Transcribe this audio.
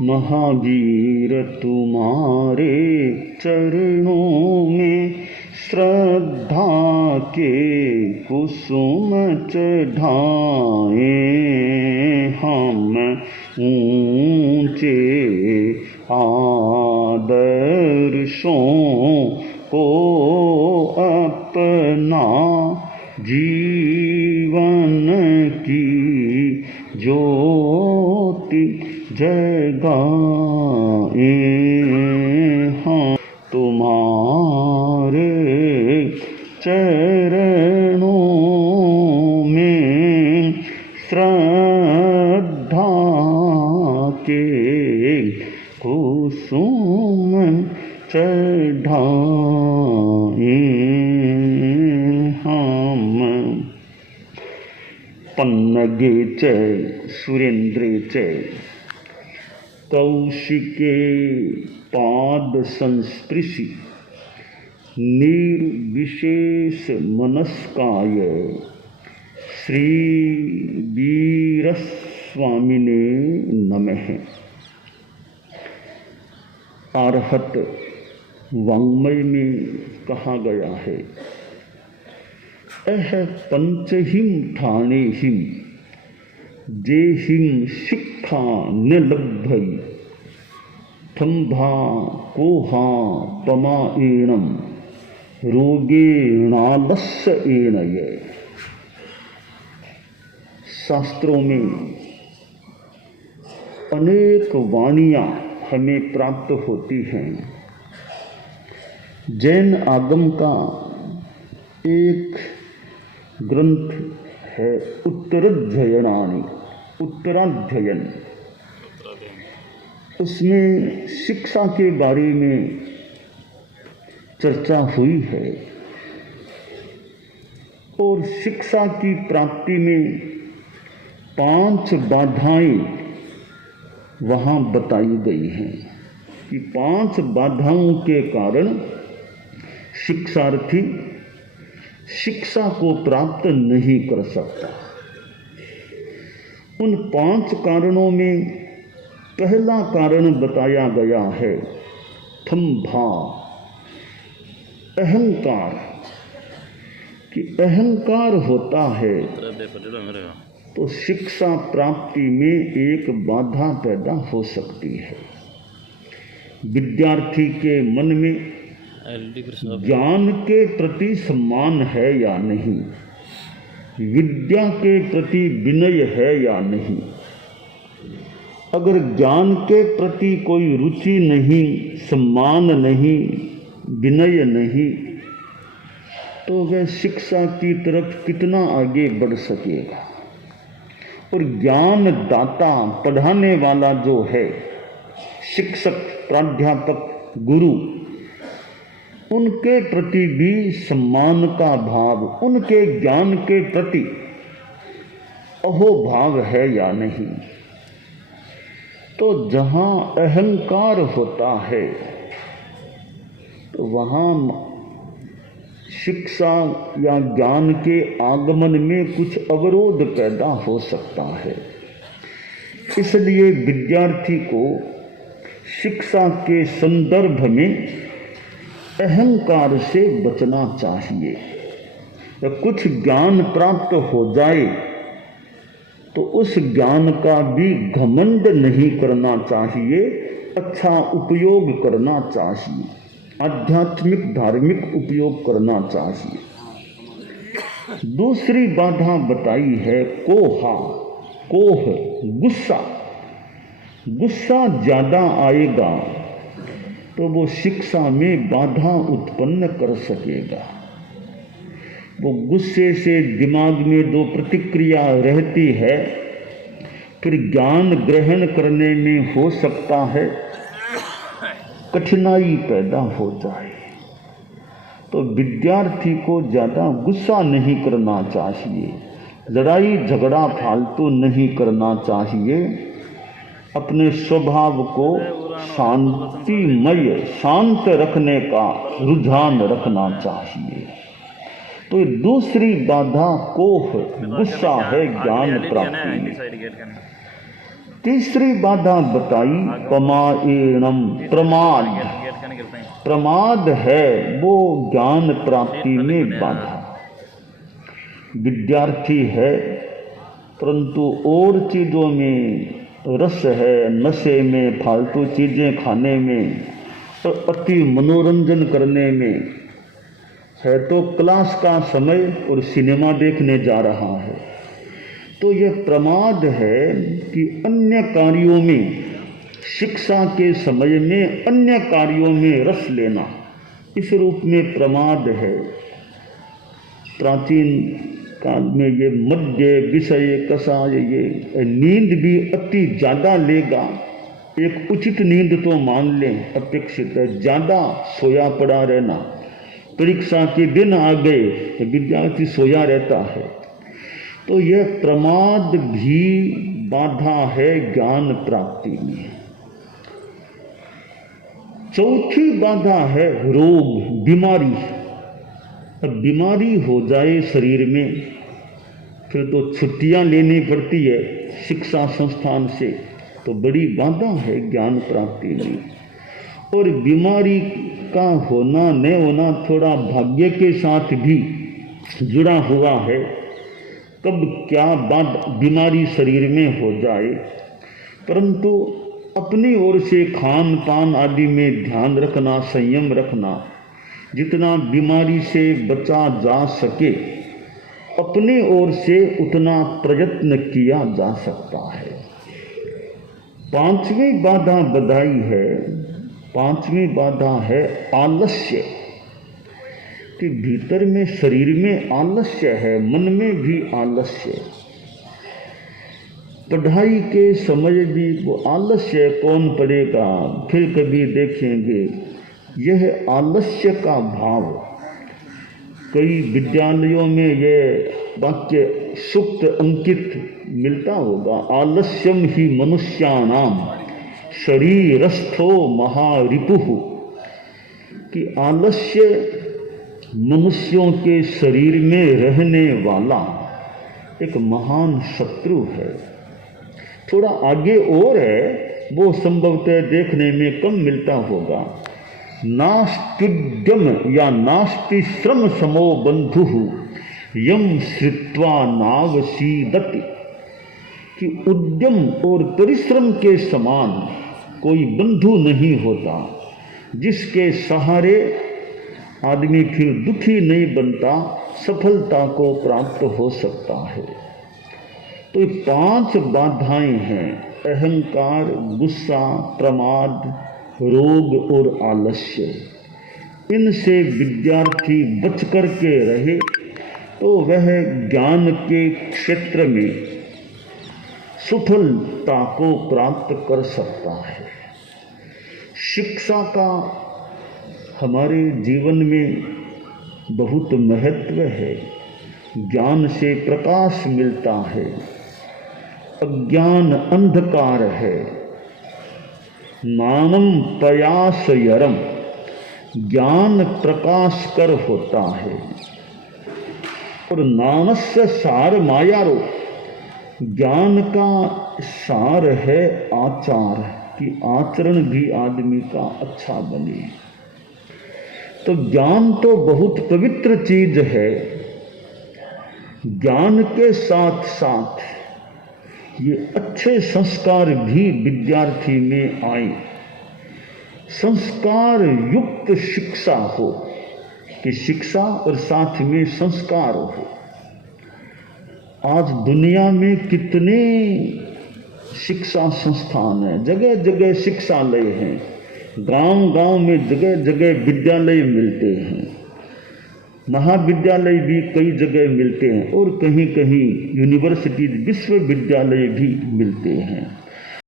महावीर तुम्हारे चरणों में श्रद्धा के कुसुम चढ़ाए हम ऊंचे आदर्शों को अपना जीवन की ज्योति जगाए हम तुम्हारे चरणों में श्रद्धा के कुसुम चढ़ाए हम। पन्नगे च सुरेंद्रे च कौशिके पाद संस्पृशि निर्विशेष मनस्काय श्री वीरस्वामिने नमः। आर्हत वाङ्मय में कहा गया है, अह पंचहिम ठाणेहिम जेहिम शिक्षा न लब्धई थम्भा कोहा पमाएणम रोगेणालस्य एनय। शास्त्रों में अनेक वाणियाँ हमें प्राप्त होती हैं। जैन आगम का एक ग्रंथ है उत्तराध्ययनानि, उत्तराध्ययन। उसमें शिक्षा के बारे में चर्चा हुई है और शिक्षा की प्राप्ति में 5 बाधाएं वहाँ बताई गई हैं कि 5 बाधाओं के कारण शिक्षार्थी शिक्षा को प्राप्त नहीं कर सकता। उन 5 कारणों में पहला कारण बताया गया है थम्भा, अहंकार। कि अहंकार होता है तो शिक्षा प्राप्ति में एक बाधा पैदा हो सकती है। विद्यार्थी के मन में ज्ञान के प्रति सम्मान है या नहीं, विद्या के प्रति विनय है या नहीं। अगर ज्ञान के प्रति कोई रुचि नहीं, सम्मान नहीं, विनय नहीं, तो वह शिक्षा की तरफ कितना आगे बढ़ सकेगा। और ज्ञान दाता, पढ़ाने वाला जो है, शिक्षक, प्राध्यापक, गुरु, उनके प्रति भी सम्मान का भाव, उनके ज्ञान के प्रति अहोभाव है या नहीं। तो जहाँ अहंकार होता है तो वहाँ शिक्षा या ज्ञान के आगमन में कुछ अवरोध पैदा हो सकता है। इसलिए विद्यार्थी को शिक्षा के संदर्भ में अहंकार से बचना चाहिए। कुछ ज्ञान प्राप्त हो जाए तो उस ज्ञान का भी घमंड नहीं करना चाहिए, अच्छा उपयोग करना चाहिए, आध्यात्मिक धार्मिक उपयोग करना चाहिए। दूसरी बाधा बताई है कोहा, कोह, गुस्सा। गुस्सा ज्यादा आएगा तो वो शिक्षा में बाधा उत्पन्न कर सकेगा। वो गुस्से से दिमाग में 2 प्रतिक्रिया रहती है, फिर ज्ञान ग्रहण करने में हो सकता है कठिनाई पैदा हो जाए। तो विद्यार्थी को ज़्यादा गुस्सा नहीं करना चाहिए, लड़ाई झगड़ा फालतू नहीं करना चाहिए, अपने स्वभाव को शांतिमय, शांत रखने का रुझान रखना चाहिए। तो दूसरी बाधा कोह, गुस्सा है ज्ञान प्राप्ति में। तीसरी बाधा बताई पमाएणम, प्रमाद। प्रमाद है वो ज्ञान प्राप्ति में बाधा। विद्यार्थी है परंतु और चीज़ों में रस है, नशे में, फालतू चीज़ें खाने में और अति मनोरंजन करने में है, तो क्लास का समय और सिनेमा देखने जा रहा है। तो यह प्रमाद है कि अन्य कार्यों में, शिक्षा के समय में अन्य कार्यों में रस लेना, इस रूप में प्रमाद है। प्राचीन काल में ये मद्य, विषय, कषाय, ये नींद भी अति ज़्यादा लेगा। एक उचित नींद तो मान लें अपेक्षित है, ज़्यादा सोया पड़ा रहना। परीक्षा के दिन आ गए तो विद्यार्थी सोया रहता है। तो यह प्रमाद भी बाधा है ज्ञान प्राप्ति में। चौथी बाधा है रोग, बीमारी। अब बीमारी हो जाए शरीर में फिर तो छुट्टियां लेनी पड़ती है शिक्षा संस्थान से, तो बड़ी बाधा है ज्ञान प्राप्ति में। और बीमारी का होना न होना थोड़ा भाग्य के साथ भी जुड़ा हुआ है। कब क्या बीमारी शरीर में हो जाए, परंतु अपनी ओर से खान पान आदि में ध्यान रखना, संयम रखना, जितना बीमारी से बचा जा सके अपनी ओर से उतना प्रयत्न किया जा सकता है। पांचवी बाधा बधाई है। पांचवी बाधा है आलस्य, कि भीतर में शरीर में आलस्य है, मन में भी आलस्य। पढ़ाई के समय भी वो आलस्य कौन पढ़ेगा, फिर कभी देखेंगे, यह आलस्य का भाव। कई विद्यालयों में ये वाक्य सूक्त अंकित मिलता होगा, आलस्यम ही मनुष्याणाम शरीरस्थो महारिपुः, कि आलस्य मनुष्यों के शरीर में रहने वाला एक महान शत्रु है। थोड़ा आगे और है, वो संभवतः देखने में कम मिलता होगा। नास्त्युद्यम या नास्ति श्रम समो बंधु यम श्रुत्वा नावसीदति, कि उद्यम और परिश्रम के समान कोई बंधु नहीं होता जिसके सहारे आदमी फिर दुखी नहीं बनता, सफलता को प्राप्त हो सकता है। तो ये 5 बाधाएं हैं, अहंकार, गुस्सा, प्रमाद, रोग और आलस्य। इनसे विद्यार्थी बच कर के रहे तो वह ज्ञान के क्षेत्र में सफलता को प्राप्त कर सकता है। शिक्षा का हमारे जीवन में बहुत महत्व है। ज्ञान से प्रकाश मिलता है, अज्ञान अंधकार है। नानम प्रयासयरम, ज्ञान प्रकाश कर होता है। और नानस्य सार मायारो, ज्ञान का सार है आचार, कि आचरण भी आदमी का अच्छा बने। तो ज्ञान तो बहुत पवित्र चीज है। ज्ञान के साथ साथ ये अच्छे संस्कार भी विद्यार्थी में आए। संस्कार युक्त शिक्षा हो, कि शिक्षा और साथ में संस्कार हो। आज दुनिया में कितने शिक्षा संस्थान हैं, जगह जगह शिक्षालय हैं, गांव-गांव में जगह जगह विद्यालय मिलते हैं, महाविद्यालय भी कई जगह मिलते हैं और कहीं कहीं यूनिवर्सिटी, विश्वविद्यालय भी मिलते हैं।